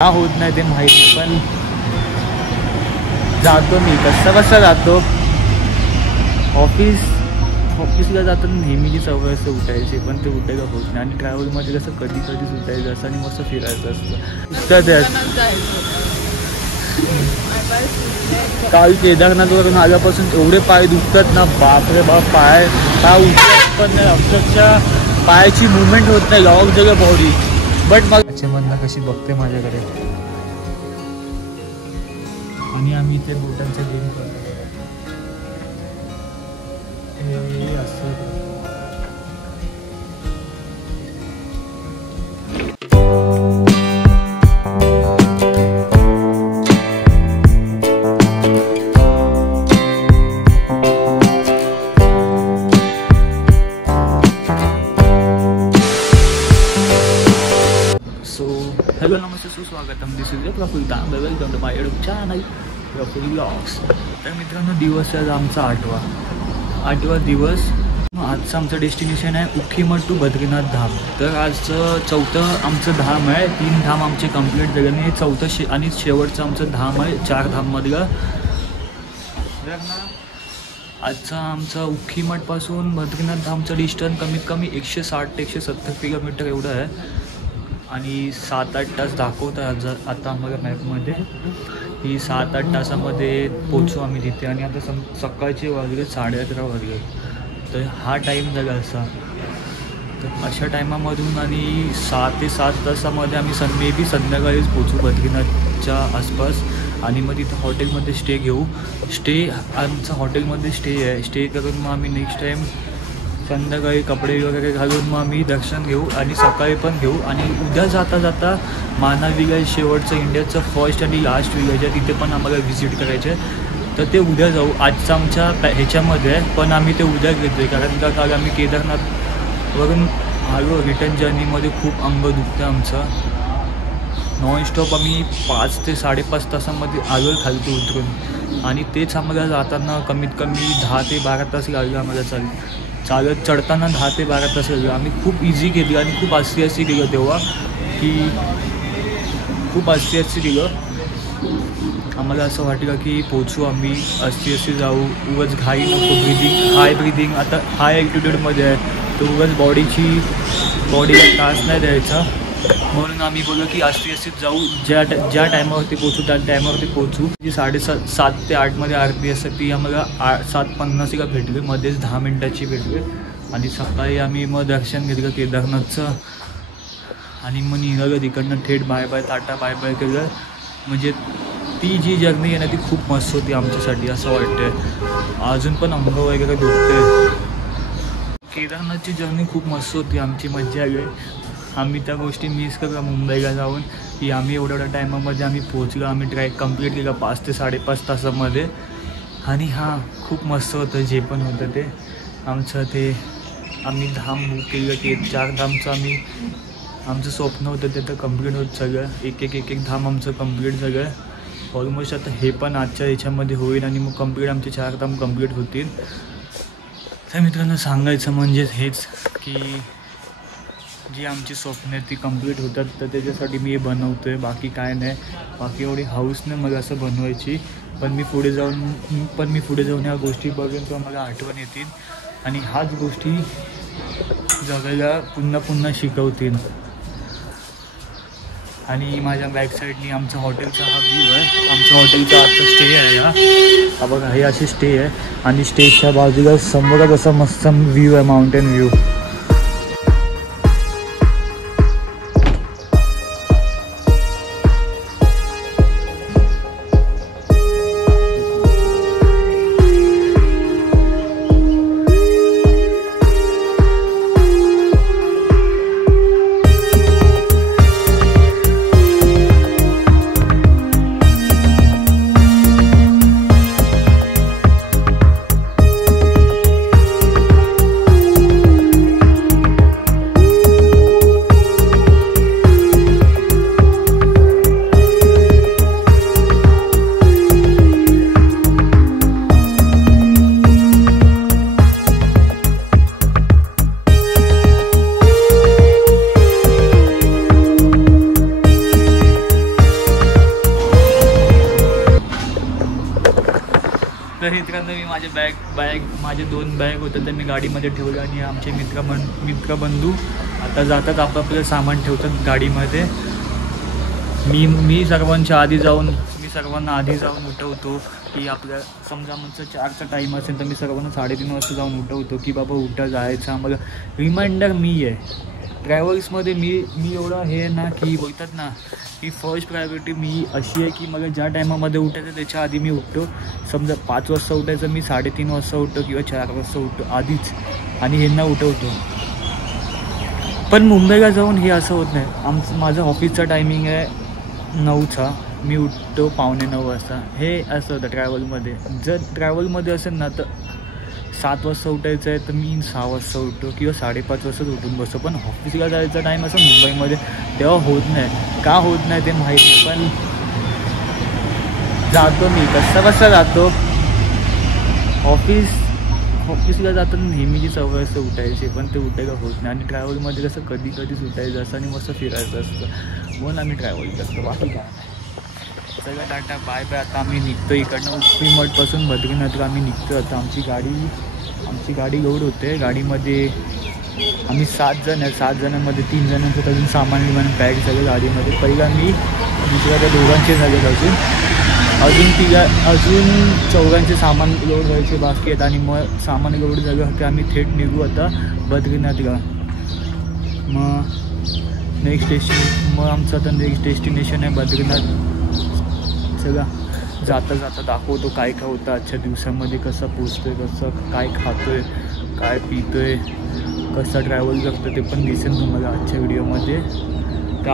का होत नाही ते माहीत नाही, पण जातो मी. कसं जातो. ऑफिसला जाताना नेहमीची सवय असते उठायची, पण ते उठायला होत नाही. आणि ट्रॅव्हलमध्ये कसं कधी उठायचं असं आणि मस्त फिरायचं असतं. काल केदारनाथवरून आल्यापासून एवढे पाय दुखतात ना, बापरे बाप. पाय उठत पण नाही, अक्षरशः पायाची मुवमेंट होत नाही, लॉक जगह बॉडी. बट मग त्याच्यामधनं कशी बघते माझ्याकडे. आणि आम्ही इथे बोटांचा गेम करतो. हे असं हॅलो नमस्ते सुस्वागतम. This is Praful Tambe. Welcome to my YouTube channel Praful vlogs. तर मित्रांनो, दिवस आहे आमचा आठवा दिवस. आजचं आमचं डेस्टिनेशन आहे उखीमठ टू बद्रीनाथ धाम. तर आजचं चौथं आमचं धाम आहे. 3 धाम आमचे कंप्लीट झाले आणि हे चौथं आणि शेवटचं आमचं धाम आहे 4 धाममधलं. तर ना आजचं आमचं उखीमठपासून बद्रीनाथ धामचं डिस्टन्स कमीत कमी 160 ते 170 किलोमीटर एवढं आहे. आणि 7-8 तास दाखवत आहे आता आम्हाला मॅपमध्ये. ही 7-8 तासामध्ये पोचू आम्ही तिथे. आणि आता सकाळचे वाजले 11:30 वाजले. तर हा टाईम झाला असा. तर अशा टायमामधून आणि 6 ते 7 तासामध्ये आम्ही मे बी संध्याकाळीच पोचू बद्रीनाथच्या आसपास. आणि मग तिथं हॉटेलमध्ये स्टे घेऊ. आमचं हॉटेलमध्ये स्टे करून मग आम्ही नेक्स्ट टाईम संध्याकाळी कपडे वगैरे घालून मग आम्ही दर्शन घेऊ आणि सकाळी पण घेऊ. आणि उद्या जाता माना विलेज, शेवटचं इंडियाचं फर्स्ट आणि लास्ट विलेज आहे, तिथे पण आम्हाला व्हिजिट करायचं आहे. तर ते उद्या जाऊ. आजचं आमच्या ह्याच्यामध्ये आहे, पण आम्ही ते उद्या घेतो आहे. कारण का काल आम्ही केदारनाथवरून आलो. रिटर्न जर्नीमध्ये खूप अंग दुखतं आमचं. नॉनस्टॉप आम्ही 5 ते 5.5 तासामध्ये आलो खालती उतरून. आणि तेच आम्हाला जाताना कमीत कमी 10 ते 12 तास लागले आम्हाला चालत चढताना 10 ते 12 तास गेलो. आम्ही खूप इझी केली आणि खूप आस्ती गेलो तेव्हा, की खूप आस्ती गेलो. आम्हाला असं वाटलं की पोचू आम्ही, आस्ती जाऊ. उगाच घाई नको. ब्रिदिंग आता हाय ॲल्टिट्यूडमध्ये आहे, तर उगाच बॉडीला त्रास नाही द्यायचा. म्हणून आम्ही बोललो की आस्ती जाऊ. ज्या टायमावरती पोचू त्या टायमावरती पोचू. जी 7:30 ते 8मध्ये आरती असते, ती आम्हाला 7:50ला भेटली. मध्येच 10 मिनटाची भेटली. आणि सकाळी आम्ही मग दर्शन घेतलं केदारनाथचं. आणि मग निघालं तिकडनं थेट बाय टाटा बाय केलं. म्हणजे ती जी जर्नी आहे ना, ती खूप मस्त होती आमच्यासाठी असं वाटतं. अजून पण अनुभव वगैरे भेटते. केदारनाथची जर्नी खूप मस्त होती आमची, मज्जा आली. आम्ही त्या गोष्टी मिस करतो मुंबईला जाऊन, की आम्ही एवढ्या टायमामध्ये आम्ही पोचलो. आम्ही ट्रॅक कंप्लीट केला 5 ते 5.5 तासामध्ये. आणि हां, खूप मस्त होतं जे पण होतं ते आमचं. ते आम्ही धाम बुक केलं. ते 4 धामचं आमचं स्वप्न होतं ते तर कंप्लीट होत सगळं. एक धाम आमचं कंप्लीट झालं ऑलमोस्ट. आता हे पण आजच्या ह्याच्यामध्ये होईल आणि मग कंप्लीट आमचे 4 धाम कंप्लीट होतील. तर मित्रांनो, सांगायचं म्हणजे हेच की जी आमची स्वप्न आहेत ती कंप्लीट होतात. तर त्याच्यासाठी मी हे बनवतो आहे, बाकी काय नाही. बाकी एवढी हाऊस नाही मला असं बनवायची. पण मी पुढे जाऊन ह्या गोष्टी बघेन किंवा मला आठवण येतील. आणि ह्याच गोष्टी जगायला पुन्हा शिकवतील. आणि माझ्या बॅक साईडनी आमच्या हॉटेलचा हा व्ह्यू आहे. आमच्या हॉटेलचा आजचा स्टे आहे हा बघा. हे अशी स्टे आहे. आणि स्टेजच्या बाजूला समोरच असा मस्त व्ह्यू आहे, माउंटेन व्ह्यू. तर मित्रांनो मी माझे माझे 2 बॅग होते तर मी गाडीमध्ये ठेवले आणि आमचे मित्रबंधू आता जातात आपापलं सामान ठेवतात गाडीमध्ये. मी सर्वांच्या आधी जाऊन सर्वांना आधी जाऊन उठवतो की आपल्या समजा आमचं 4चा टाईम असेल तर मी सर्वांना 3:30 वाजता जाऊन उठवतो की बाबा उठा जायचं आम्हाला. रिमाइंडर मी आहे ट्रॅव्हल्समध्ये. मी एवढं हे ना की बोलतात ना की फर्स्ट प्रायोरिटी मी अशी आहे की मला ज्या टायमामध्ये उठायचं त्याच्या आधी मी उठतो. समजा 5 वाजता उठायचं मी 3:30 वाजता उठतो किंवा 4 वाजता उठतो आधीच आणि ह्यांना उठवतो. पण मुंबईला जाऊन हे असं होत नाही. माझं ऑफिसचा टायमिंग आहे 9चा. मी उठतो 8:45 वाजता. हे असं होतं ट्रॅव्हलमध्ये. जर ट्रॅव्हलमध्ये असेल ना तर 7 वाजता उठायचं आहे तर मी 6 वाजता उठतो किंवा 5:30 वाजताच उठून बसतो. पण ऑफिसला जायचा टाईम असं मुंबईमध्ये तेव्हा होत नाही. का होत नाही ते माहीत नाही पण जातो मी. कसा जातो ऑफिसला जाताना नेहमीची सवय असते उठायची पण ते उठायला होत नाही. आणि ट्रॅव्हलमध्ये कसं कधीच उठायचं असतं आणि मस्त फिरायचं असतं म्हणून आम्ही ट्रॅव्हल करतो. बाकी काय सगळं टाटा बाय बाय. आता आम्ही निघतो इकडनं उस्मी मठपासून बद्रीनाथला आम्ही निघतो. आता आमची गाडी लोड होते. गाडीमध्ये आम्ही 7 जण आहे. 7 जणांमध्ये 3 जणांचं अजून सामान विमान पॅक झालं गाडीमध्ये. पहिला मी दुसऱ्या त्या दोघांचे झाले अजून 4 सामान लोड व्हायचे बाकी आहेत. आणि मग सामान लोड झालं की आम्ही थेट निघू आता बद्रीनाथला. मग आमचं आता नेक्स्ट डेस्टिनेशन आहे बद्रीनाथ. सगळं जाता दाखवतो काय होतं आजच्या दिवसामध्ये, कसं पोचतोय, कसं काय खातोय, काय पितोय, कसा ट्रॅव्हल करतो ते पण दिसेल तुम्हाला आजच्या व्हिडिओमध्ये. तर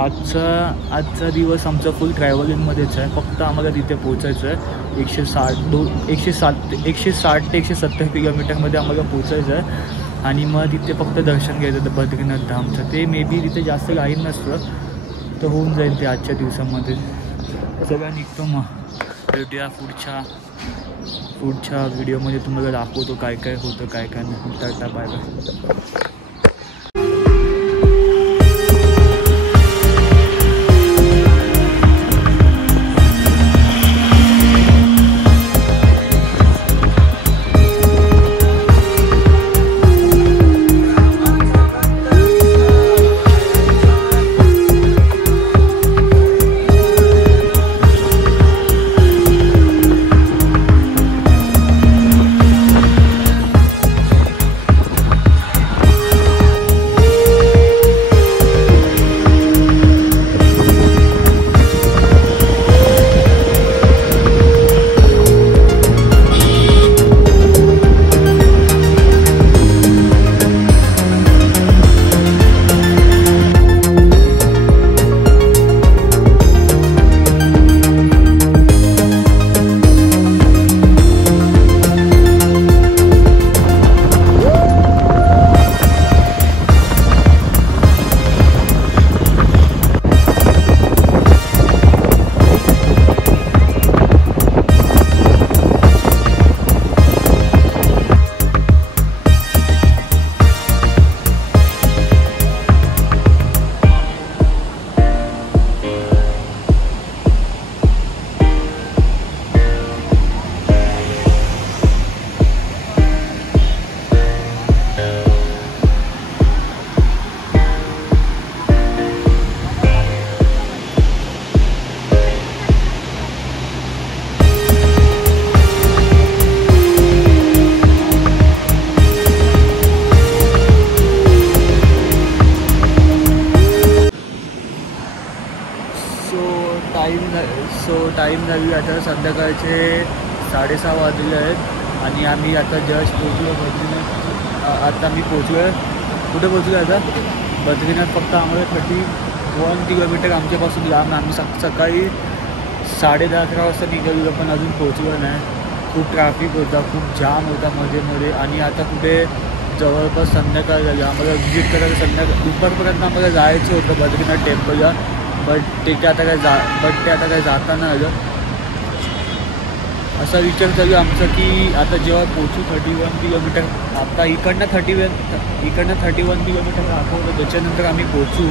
आजचा दिवस आमचा फुल ट्रॅव्हलिंगमध्येच आहे. फक्त आम्हाला तिथे पोचायचं आहे. 160 ते 170 किलोमीटरमध्ये आम्हाला पोचायचं आहे. आणि मग तिथे फक्त दर्शन घ्यायचं तर बद्रीनाथ धामचं. ते मे बी तिथे जास्त काही नसतं तर होऊन जाईल ते आजच्या दिवसामध्ये. सगळं निघतो. मग भेटूया पुढच्या व्हिडिओमध्ये. तुम्हाला दाखवतो काय होतं काय नाही. Tata bye bye. टाईम झाली आता संध्याकाळचे 6:30 वाजले आहेत आणि आम्ही आता जस्ट पोचलो बद्रीनाथ. आता मी पोचलो आहे. कुठे पोचलो आता बद्रीनाथ. फक्त आम्हाला 31 किलोमीटर आमच्यापासून लांब. आम्ही सकाळी 10:30-11 वाजता निघालो पण अजून पोचलो नाही. खूप ट्रॅफिक होता, खूप जाम होता मध्ये. आणि आता कुठे जवळपास संध्याकाळ झाली. आम्हाला विजिट करायला दुपारपर्यंत आम्हाला जायचं होतं बद्रीनाथ टेम्पलला. बट ते आता काय जाताना आलं. असा विचार चालू आमचा की आता जेव्हा पोचू 31 किलोमीटर. आता इकडनं 31 किलोमीटर दाखवलं. त्याच्यानंतर आम्ही पोचू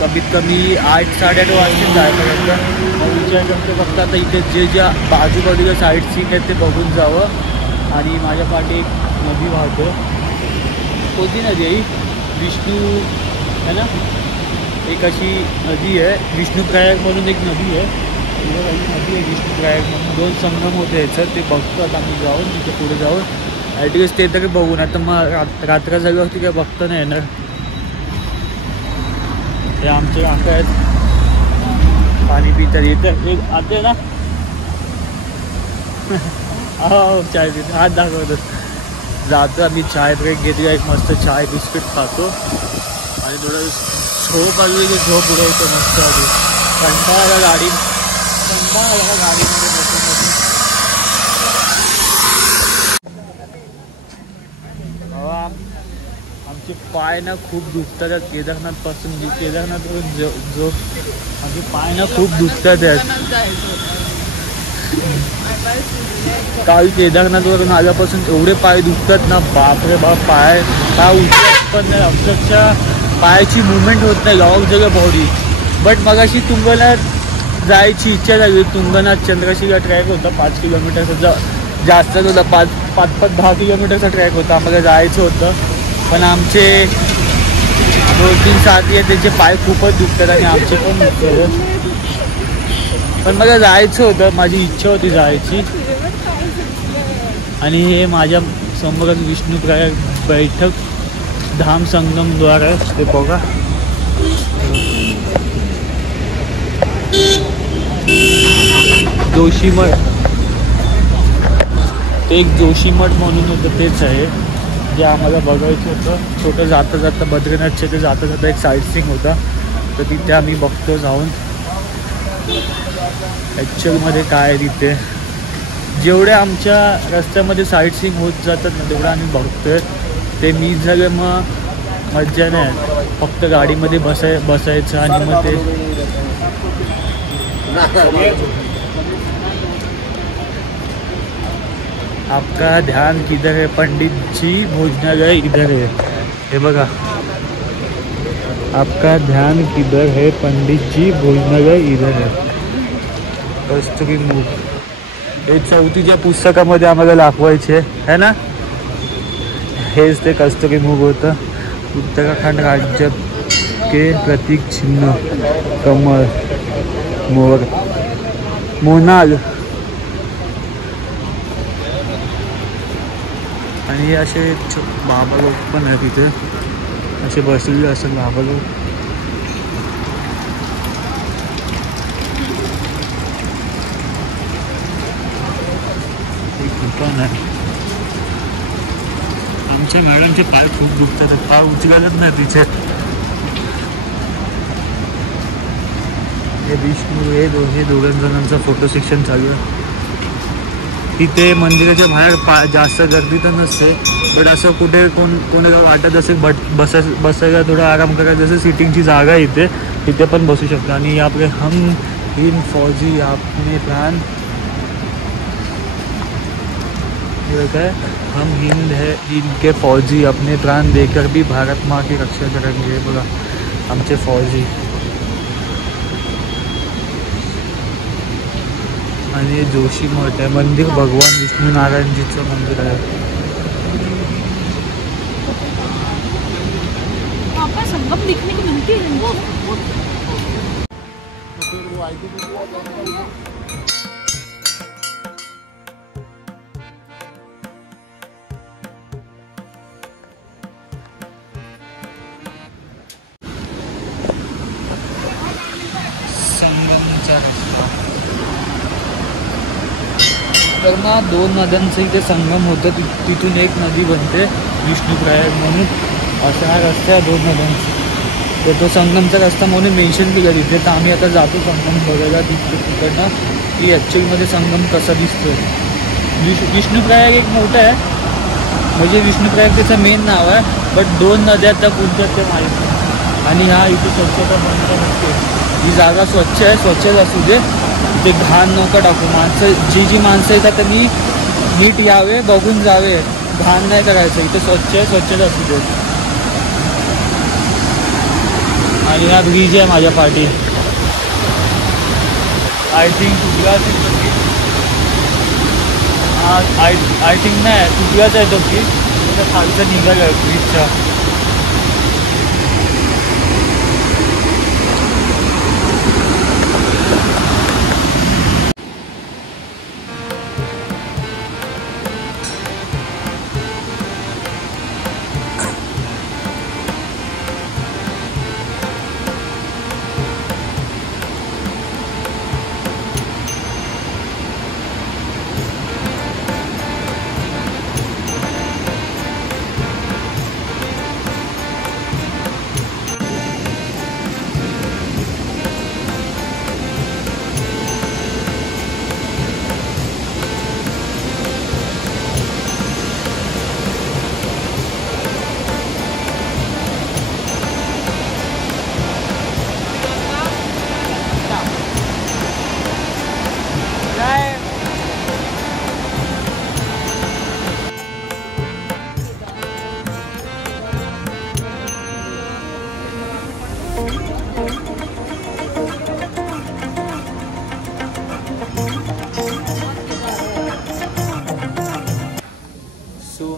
कमीत कमी 8-8:30 वाजता जायपर्यंत. विचार करतो फक्त आता इथे जे ज्या बाजूबाजूच्या साईड सीन आहेत ते बघून जावं. आणि माझ्या पाठी एक नदी वाहतो. कोणती नदी आहे? विष्णू है ना, एक अशी नदी आहे विष्णुप्रयाग म्हणून एक नदी आहे. नदी आहे विष्णुप्रयाग म्हणून. 2 संगम होते याचं, ते बघतो आता आम्ही जाऊन तिथे पुढे जाऊन. ॲटलिस्ट ते तरी बघून. आता मग रात्र झाल्यावरती काय बघता नाही येणार. हे आमचे काका आहेत पाणी पितात. येतं आते ना हो चाय पितो. हात दाखवतात. जातो आम्ही चाय ब्रेक घेतो. एक मस्त चाय बिस्किट खातो आणि थोडं झोप आली की झोप उडवतो मस्त. आधी कंटाळा गाडीमध्ये बसून. आमचे पाय ना खूप दुखतात केदारनाथपासून. केदारनाथवरून जो आमचे पाय ना खूप दुखतात आहेत. काल केदारनाथवरून आल्यापासून एवढे पाय दुखतात ना, बापरे बाप. पाय उठत पण नाही अक्षरशः. पायाची मुवमेंट होत नाही लॉक जगह बॉडी. बट मगाशी तुंगनाथ जायची इच्छा झाली. तुंगनाथ चंद्रशिला ट्रॅक होता 5 किलोमीटरचा. जास्त होता 5-10 किलोमीटरचा ट्रॅक होता. आम्हाला जायचं होतं पण आमचे 2-3 साथी आहेत त्यांचे पाय खूपच दुखतात आणि आमचे पण दुखतात. पण मला जायचं होतं, माझी इच्छा होती जायची. आणि हे माझ्या समोरच विष्णुप्रयाग बैठक धाम संगमद्वार आहे ते बघा. जोशीमठ, ते एक जोशीमठ म्हणून होतं तेच आहे जे आम्हाला बघायचं होतं. छोटं जाता जाता बद्रीनाथच्या ते जाता जाता एक साईट सीन होता तर तिथे आम्ही बघतो जाऊन ॲक्च्युअलमध्ये काय आहे तिथे. जेवढे आमच्या रस्त्यामध्ये साईट सीन होत जातात ना तेवढं आम्ही बघतोय. ते मिस झालं मग मज्जा नाही. फक्त गाडीमध्ये बसायचं आणि मग ते आपका ध्यान किधर है पंडित जी, भोजनालय इधर है. हे बघा, आपका ध्यान किधर है पंडित जी, भोजनालय इधर है. कस्तुरी मूग हे 4थीच्या पुस्तकामध्ये आम्हाला दाखवायचे है ना. हेच ते कस्तुरी मूग होतं. उत्तराखंड राज्य के प्रतीक चिन्ह कमळ, मोर, मोनाल. आणि असे बाबा लोक पण आहे तिथे, असे बसलेले असतात बाबा लोक. एक दुकान आहे. आमच्या मॅडमचे पाय खूप दुखतात, पाय उचलत नाही तिचे. हे विष्णू हे दोघं जणांचा फोटो सेक्शन चालू आहे. तिथे मंदिराच्या बाहेर जास्त गर्दी तर नसते बट असं कुठे कोणाला वाटत असेल बसायला थोडं आराम करायचं जसं सिटिंगची जागा आहे इथे, तिथे पण बसू शकतो. आणि आपले हम हिंद फौजी आपने प्राण, काय हम हिंद है इनके फौजी अपने प्राण देकर भी भारत माँ की रक्षा करेंगे. बघा आमचे फौजी. आणि जोशी मठ आहे. मंदिर भगवान विष्णू नारायणजीचं मंदिर आहे. संगम दिखने की मिलती है. संगमचा रस्ता तर मग 2 नद्यांचं इथे संगम होतं. तिथून एक नदी बनते विष्णुप्रयाग म्हणून. असा हा रस्ता आहे 2 नद्यांचा. तर तो संगमचा रस्ता म्हणून मेन्शन केला तिथे. तर आम्ही आता जातो संगम बघायला तिकडनं की ॲक्च्युअलमध्ये संगम कसा दिसतो. विष्णुप्रयाग एक मोठं आहे, म्हणजे विष्णुप्रयाग त्याचं मेन नाव आहे. बट 2 नद्या त्या कोणत्या ते माहीत नाही. आणि हा इथे स्वच्छता बंद नसते. ही जागा स्वच्छ आहे, स्वच्छच असू दे. ते घाण नका टाकू. माणसं जी माणसं येतात त्यांनी नीट यावे, बघून जावे, घाण नाही करायचं. इथे स्वच्छ आहे, स्वच्छच असू दे. आणि हा ब्रिज आहे माझ्या पाठी. आय थिंक तुझ्याच येतो की आय थिंक नाही तुझ्याच येतो की खालचं निघालं ब्रिजच्या.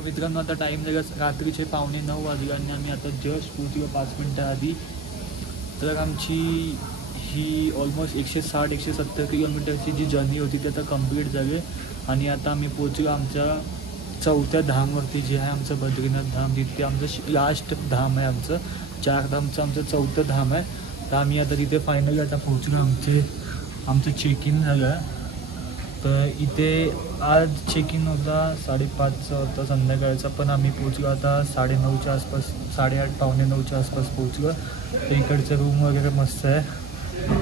मित्रांनो आता टाईम झाला रात्रीचे 8:45 वाजले आणि आम्ही आता जस्ट पोहोचलो 5 मिनटं आधी. तर आमची ही ऑलमोस्ट 160-170 किलोमीटरची जी जर्नी होती ती आता कंप्लीट झाली आणि आता आम्ही पोहोचलो आमच्या 4थ्या धामवरती जे आहे आमचं बद्रीनाथ धाम. तिथे आमचं लास्ट धाम आहे, आमचं 4 धामचं आमचं 4थं धाम आहे. तर आम्ही आता तिथे फायनली आता पोहोचलो. आमचं चेक इन झालं. तर इथे आज चेक इन होता 5:30चा होता संध्याकाळचा, पण आम्ही पोचलो आता 9:30च्या आसपास, 8:30 पावणे 9च्या आसपास पोचलो. तर इकडचं रूम वगैरे मस्त आहे,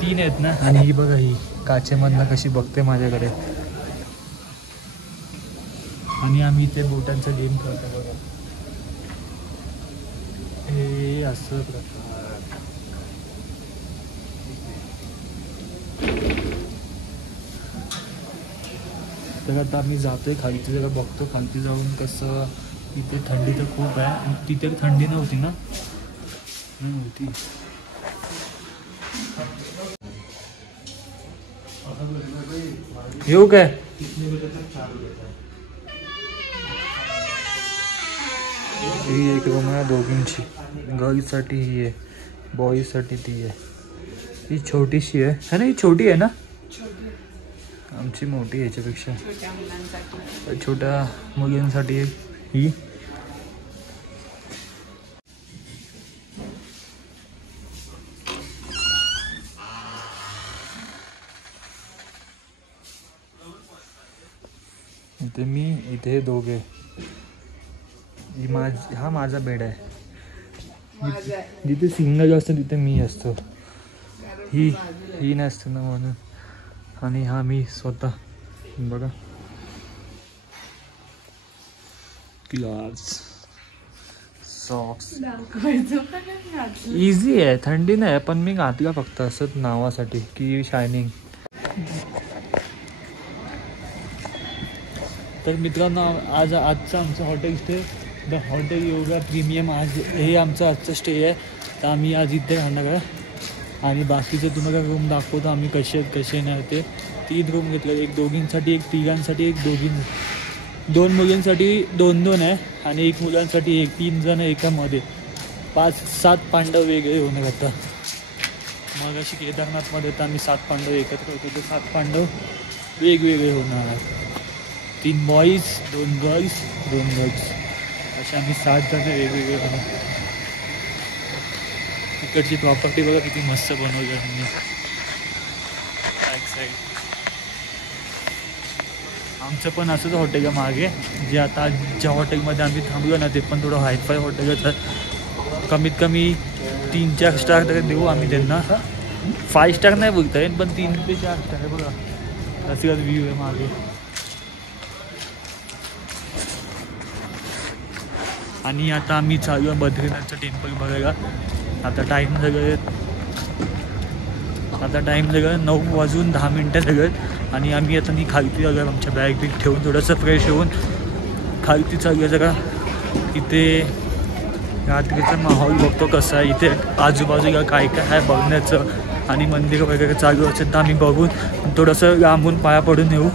3 आहेत ना. आणि ही बघा ही काचेमधनं कशी बघते माझ्याकडे. आणि आम्ही इथे बोटांचा गेम खेळतो बघा. हे असं प्रकार. तर आता आम्ही जातोय खालती जरा बघतो, खालती जाऊन कसं. इथे थंडी तर खूप आहे, तिथे थंडी नव्हती ना, नव्हती. येऊ काय? ही एक रूम आहे दोघींची, गर्ल्ससाठी ही आहे, बॉईजसाठी ती आहे. ही छोटीशी आहे ना, ही छोटी आहे ना, आमची मोठी याच्यापेक्षा. छोट्या मुलींसाठी ही. इथे मी, इथे दोघे. हा माझा बेड आहे. जिथे सिंगल असतं तिथे मी असतो, ही नसतं ना म्हणून. आणि हा मी स्वतः बघा. ग्लास, सॉक्स इझी आहे, थंडी नाही पण मी घातला फक्त असंच नावासाठी की शायनिंग. तर मित्रांनो आजचं आमचं hotel stay the hotel yoga premium आज हे आमचं आजचं स्टे आहे. तर आम्ही आज इथे राहणार आहे आणि बाकीचे तुम्हाला रूम दाखवतो आम्ही कसे आहेत कसे नाही ते. 3 रूम घेतले, एक दोघींसाठी, एक तिघांसाठी, एक 2 मुलींसाठी 2 आहे आणि 1 मुलांसाठी 1. 3 जण एकामध्ये. 5-7 पांडव वेगळे होणार आता. मग अशी केदारनाथमध्ये तर आम्ही 7 पांडव एकत्र होतो, तर 7 पांडव वेगवेगळे होणार आहेत. 3 बॉईज, 2 गर्ल्स, 2 गर्ल्स, असे आम्ही 7 जण वेगवेगळे होणार. इकडची प्रॉपर्टी बघा किती मस्त बनवली आहे. बॅक साईड आमचं पण असंच हॉटेल आहे मागे, जे आता ज्या हॉटेलमध्ये आम्ही थांबलो ना ते पण थोडं हायफाय हॉटेलच आहे. कमीत कमी 3-4 स्टार तरी देऊ आम्ही त्यांना. 5 स्टार नाही बोलता येईल पण 3 ते 4 स्टार आहे बघा. असाच व्ह्यू आहे मागे. आणि आता आम्ही चालू आहे बद्रीनाथचं टेम्पल बघायला. आता टाईम झालं 9:10 झालं आणि आम्ही आता खालती झालो. आमच्या बॅग बिग ठेवून थोडंसं फ्रेश होऊन खालती चालू आहे जरा. इथे रात्रीचा माहोल बघतो कसा आहे, इथे आजूबाजूला काय काय आहे बघण्याचं. आणि मंदिर वगैरे चालू असेल तर आम्ही बघून थोडंसं लांबून पाया पडून येऊ.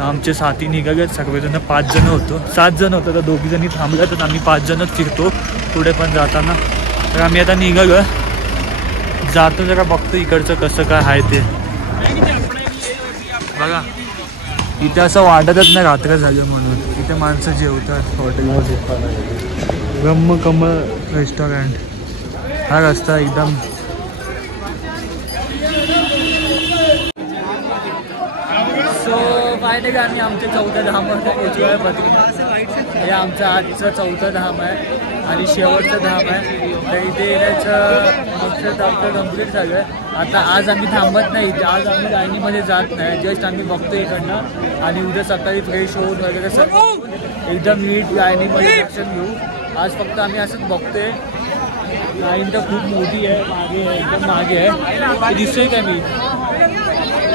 आमचे साथी निघाले सर्वजण 5 जण होतो, 7 जण होतं तर 2 जणी थांबल्या तर आम्ही 5 जणच फिरतो पुढे पण जाताना. तर आम्ही आता निघालो जातो जरा बघतो इकडचं कसं काय आहे ते. बघा इथे असं वाटतच नाही रात्र झालं म्हणून. इथे माणसं जेवतात हॉटेलवर. ब्रह्मकमळ रेस्टॉरंट हा रस्ता एकदम सो फायनली आम्ही आमच्या 4थ्या धामावर पोहोचलो आहे. बद्रीनाथ हे आमचं आजचं 4थं धाम आहे आणि शेवटचं धाम आहे. तर इथे येण्याचं मकसद आमचं कम्प्लीट झालं आहे. आता आज आम्ही थांबत नाही इथे, आज आम्ही लाईनीमध्ये जात नाही, जस्ट आम्ही बघतो इकडनं आणि उद्या सकाळी फ्रेश होऊन वगैरे सगळं एकदम नीट लाईनीमध्ये दर्शन घेऊ. आज फक्त आम्ही असंच बघतोय. लाईन तर खूप मोठी आहे, मागे आहे, एकदम मागे आहे. दिसतोय का मी?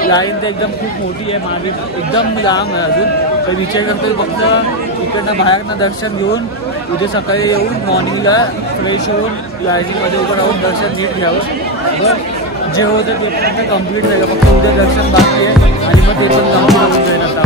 लाईन तर एकदम खूप मोठी आहे, मागे एकदम लांब आहे अजून. तर विचार करतोय फक्त इकडनं बाहेरनं दर्शन घेऊन उद्या सकाळी येऊन मॉर्निंगला फ्रेश होऊन लाईनीमध्ये उभं राहून दर्शन नीट घ्यावं. जे होतं ते पण कम्प्लीट झालं, फक्त उद्या दर्शन बाकी आहे आणि मग ते पण कम्प्लीट होऊन जाईल आता.